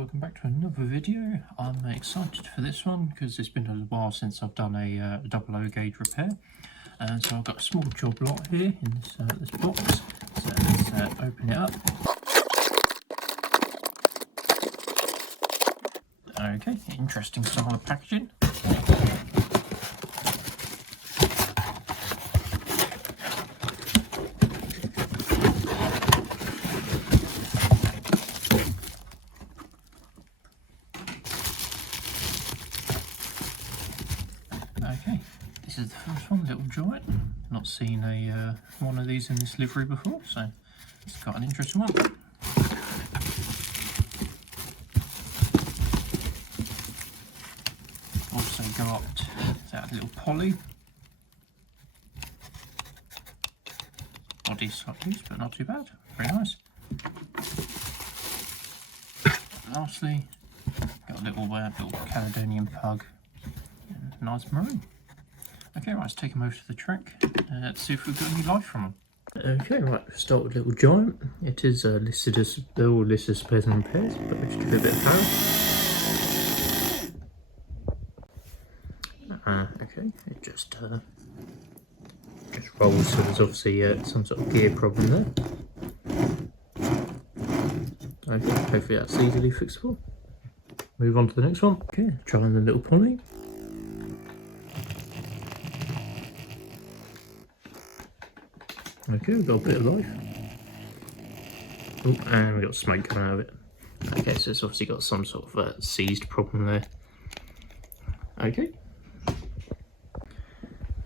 welcome back to another video. I'm excited for this one because it's been a while since I've done a 00 gauge repair. So I've got a small job lot here in this box. So let's open it up. Okay, interesting style of packaging. Okay, this is the first one, Little Giant. Not seen one of these in this livery before, so it's quite an interesting one. Also got that little Polly. Body's slightly loose, but not too bad. Very nice. And lastly, got a little Caledonian pug. Nice maroon. Okay, right, let's take them over to the track. Let's see if we've got any life from them. Okay, right, we'll start with Little Giant. It is listed as, they're all listed as pairs and pairs, but we should do a bit of power. Okay, it just rolls, so there's obviously some sort of gear problem there. Okay, hopefully that's easily fixable. Move on to the next one. Okay, trying the little Polly. Okay, we've got a bit of life. Oh, and we've got smoke coming out of it. Okay, so it's obviously got some sort of seized problem there. Okay.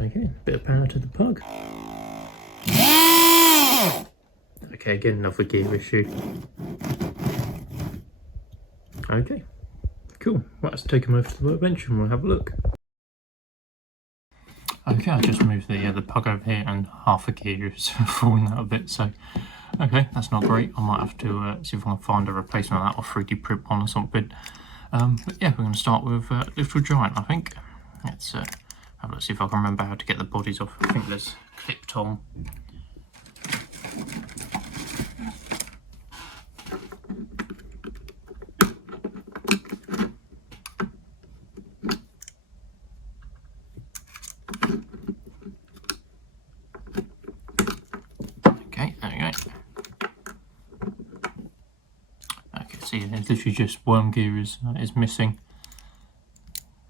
Okay, bit of power to the pug. Okay, again, another gear issue. Okay, cool. Right, let's take them over to the workbench and we'll have a look. Okay, I just moved the pug over here and half a gear is falling out of it, so okay, that's not great. I might have to see if I can find a replacement of that or 3D print one or something. But yeah, we're going to start with Little Giant, I think. Let's have a look, see if I can remember how to get the bodies off. I think there's clipped on. See, it's literally just worm gear is missing,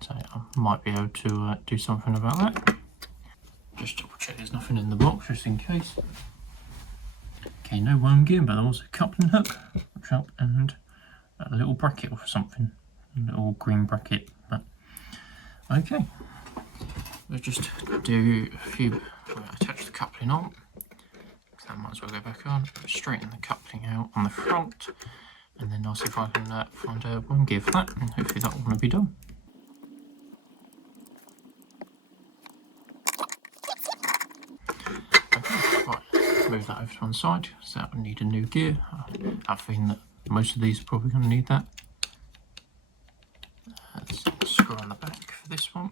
so I might be able to do something about that. Just double check there's nothing in the box just in case. Okay, no worm gear, but there was a coupling hook and a little bracket or something, a little green bracket. But okay, we'll just do a few. We'll attach the coupling on. That might as well go back on. Straighten the coupling out on the front. And then I'll see if I can find a worm gear for that, and hopefully that will be done. Okay, right, move that over to one side, so that will need a new gear. I have a feeling that most of these are probably going to need that. Let's screw on the back for this one.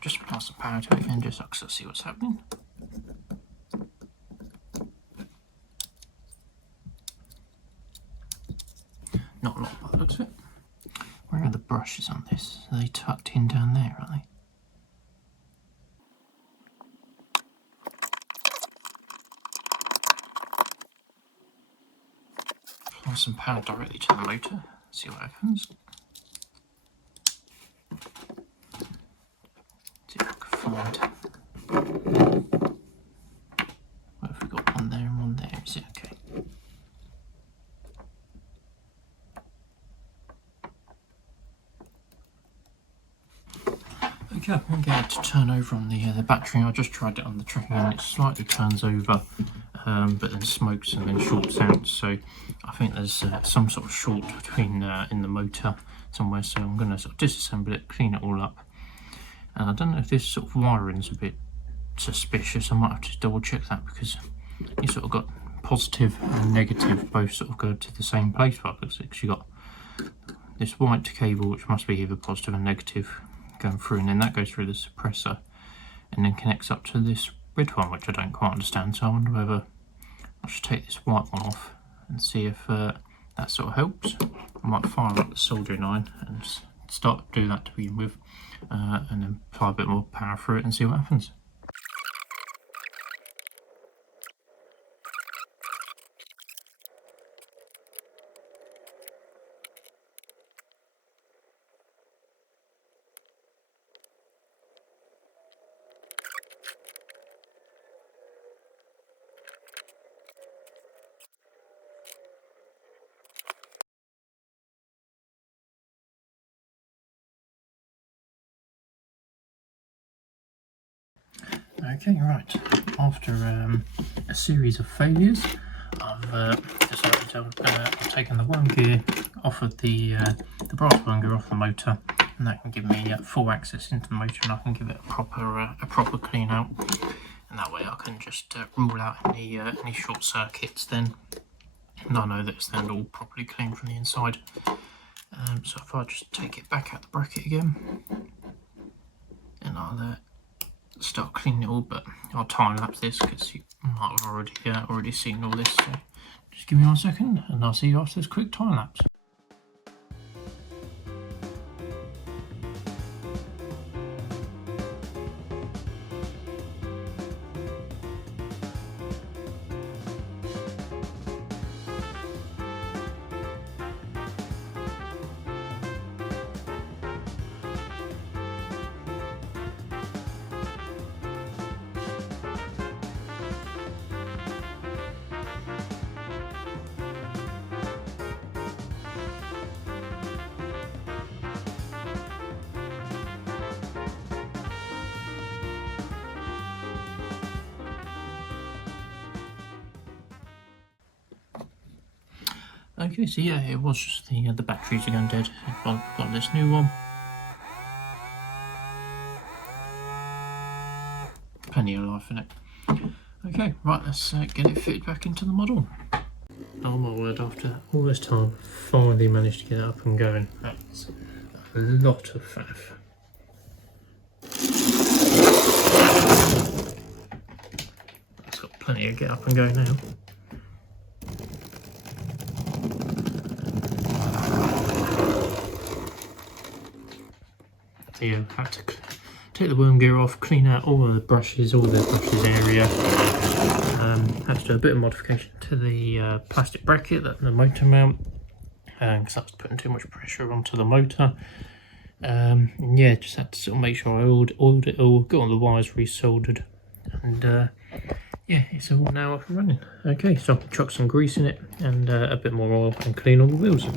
Just apply some power to it again, just so I can see what's happening. Not a lot by the looks of it. Where are the brushes on this? Are they tucked in down there, are they? Apply some power directly to the motor, see what happens. What have we got? One there and one there, is it? Okay. Okay, I'm going to get it to turn over on the battery. I just tried it on the track and it slightly turns over, but then smokes and then shorts out. So I think there's some sort of short between in the motor somewhere. So I'm going to sort of disassemble it, clean it all up. And I don't know if this sort of wiring's a bit suspicious. I might have to double check that because you sort of got positive and negative both sort of go to the same place, but because you got this white cable which must be either positive and negative going through, and then that goes through the suppressor, and then connects up to this red one, which I don't quite understand. So I wonder whether I should take this white one off and see if that sort of helps. I might fire up the soldering iron and start to do that to begin with, and then apply a bit more power through it and see what happens. Okay, right. After a series of failures, I've decided to I've taken the worm gear off of the brass worm gear off the motor, and that can give me full access into the motor, and I can give it a proper clean out, and that way I can just rule out any short circuits then, and I know that it's then all properly clean from the inside. So if I just take it back out the bracket again, and I'll start cleaning it all, but I'll time lapse this because you might have already seen all this. So just give me 1 second, and I'll see you after this quick time lapse. Okay, so yeah, it was just the batteries are going dead. I've got this new one. Plenty of life in it. Okay, right, let's get it fitted back into the model. Oh my word, after all this time, finally managed to get it up and going. That's a lot of faff. It's got plenty of get up and go now. So yeah, had to take the worm gear off, clean out all the brushes area. Had to do a bit of modification to the plastic bracket, the motor mount, because that was putting too much pressure onto the motor. Yeah, just had to sort of make sure I oiled it all, got all the wires resoldered, and yeah, it's all now up and running. Okay, so I'll chuck some grease in it and a bit more oil and clean all the wheels.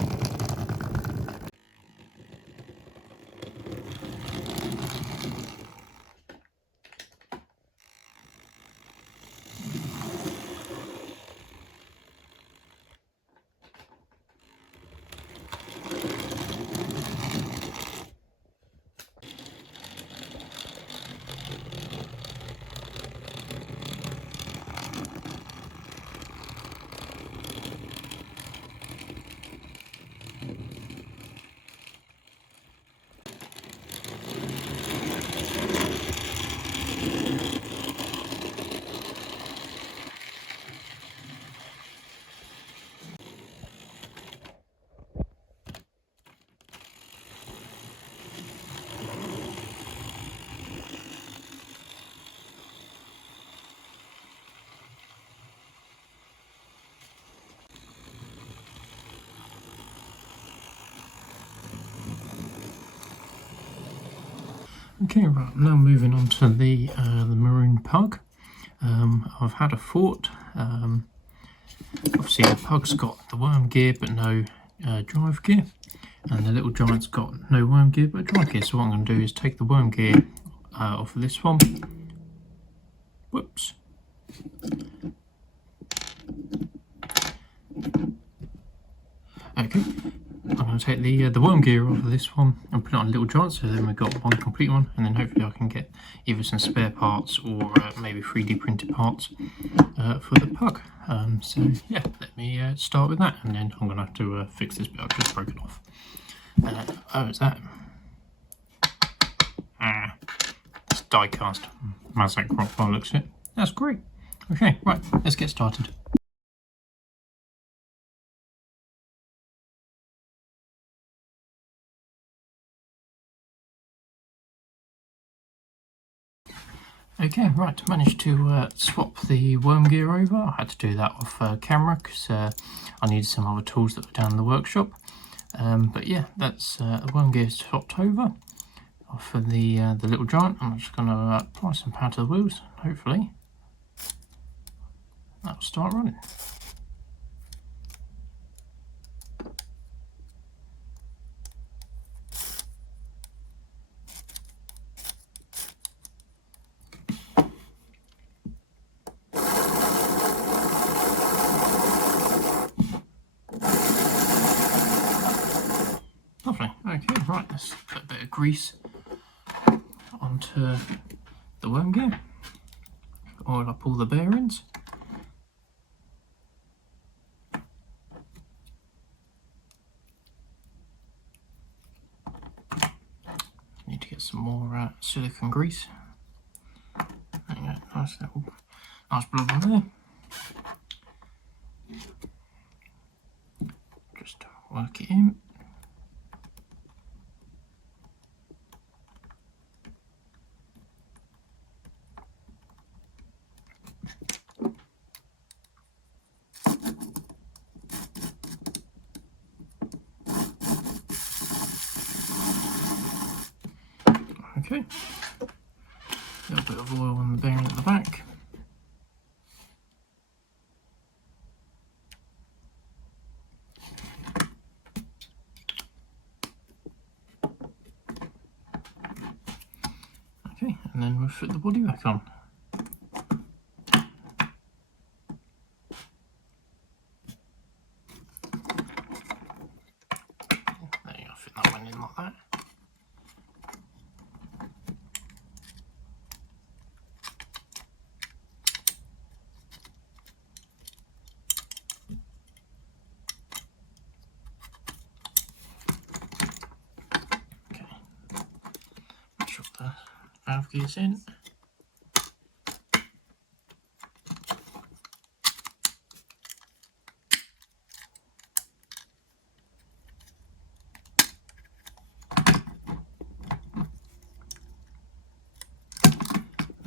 Okay, right, now moving on to the maroon pug. I've had a thought. Obviously the pug's got the worm gear but no drive gear, and the little giant's got no worm gear but drive gear. So what I'm going to do is take the worm gear off of this one. Whoops. Okay. I'm going to take the worm gear off of this one and put it on a little giant, so then we've got one complete one, and then hopefully I can get either some spare parts or maybe 3D printed parts for the pug. So yeah, let me start with that, and then I'm going to have to fix this bit I've just broken off. Oh, is that? It's die cast. Mazak rock by the looks of it. That's great. Okay, right, let's get started. Okay, right, managed to swap the worm gear over. I had to do that off camera because I needed some other tools that were down in the workshop. But yeah, that's the worm gear swapped over off of the little giant. I'm just going to apply some power to the wheels. Hopefully that'll start running. Lovely. Okay, right, let's put a bit of grease onto the worm gear. Oil up all the bearings. Need to get some more silicone grease. There you go, nice blob on there. Just work it in. Okay, a little bit of oil on the bearing at the back. Okay, and then we'll fit the body back on. There you go, fit that one in like that. The valve gears in.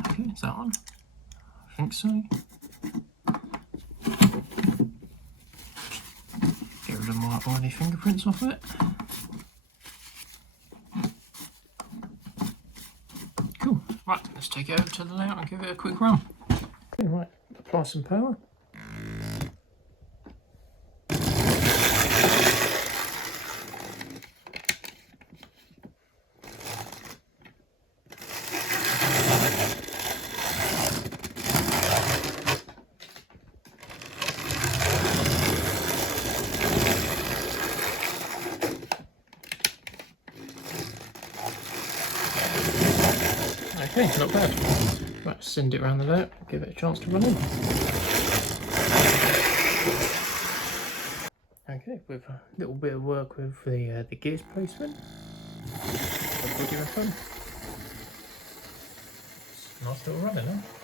Okay, is that on? I think so. Get rid of my oily fingerprints off it. Cool. Right, let's take it over to the layout and give it a quick run. Okay, right, apply some power. Okay, not bad. Right, send it around the layout, give it a chance to run in. Okay, with a little bit of work with the gears placement. Nice little running, huh?